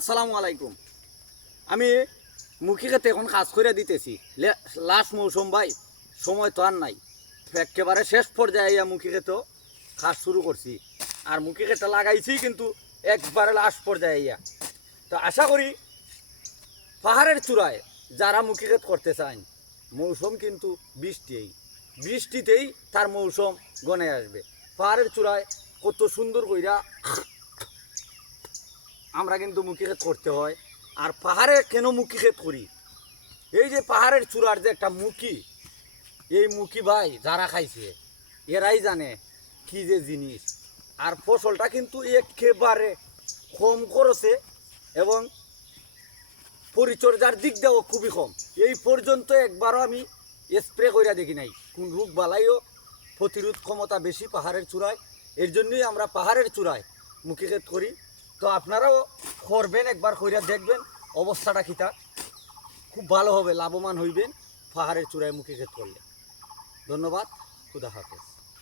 আসসালামু আলাইকুম। আমি মুখী খেতে এখন কাজ করে দিতেছি। লাস্ট মৌসুম ভাই, সময় তো আর নাই। একেবারে শেষ পর্যায়ে ইয়া মুখী খেতেও কাজ শুরু করছি। আর মুখী খেতে লাগাইছি কিন্তু একবারে লাস্ট পর্যায়ে ইয়া। তো আশা করি পাহাড়ের চূড়ায় যারা মুখী খেত করতে চান, মৌসুম কিন্তু বৃষ্টিতেই তার মৌসুম গনে আসবে। পাহাড়ের চূড়ায় কত সুন্দর কইরা আমরা কিন্তু মুখী ক্ষেত করতে হয়। আর পাহাড়ে কেন মুখী ক্ষেত করি? এই যে পাহাড়ের চূড়ার যে একটা মুখী, এই মুখী ভাই যারা খাইছে এরাই জানে কি যে জিনিস। আর ফসলটা কিন্তু একেবারে কম খরচে এবং পরিচর্যার দিক দিয়েও খুবই কম। এই পর্যন্ত একবারও আমি স্প্রে করে দেখি নাই। কোন রোগ বালাইও প্রতিরোধ ক্ষমতা বেশি পাহাড়ের চূড়ায়। এর জন্যই আমরা পাহাড়ের চূড়ায় মুখী ক্ষেত করি। তো আপনারাও করবেন, একবার কইরা দেখবেন অবস্থাটা কিতা। খুব ভালো হবে, লাভবান হইবেন পাহাড়ের চূড়ায় মুখী ক্ষেত করলে। ধন্যবাদ, খুদা হাফেজ।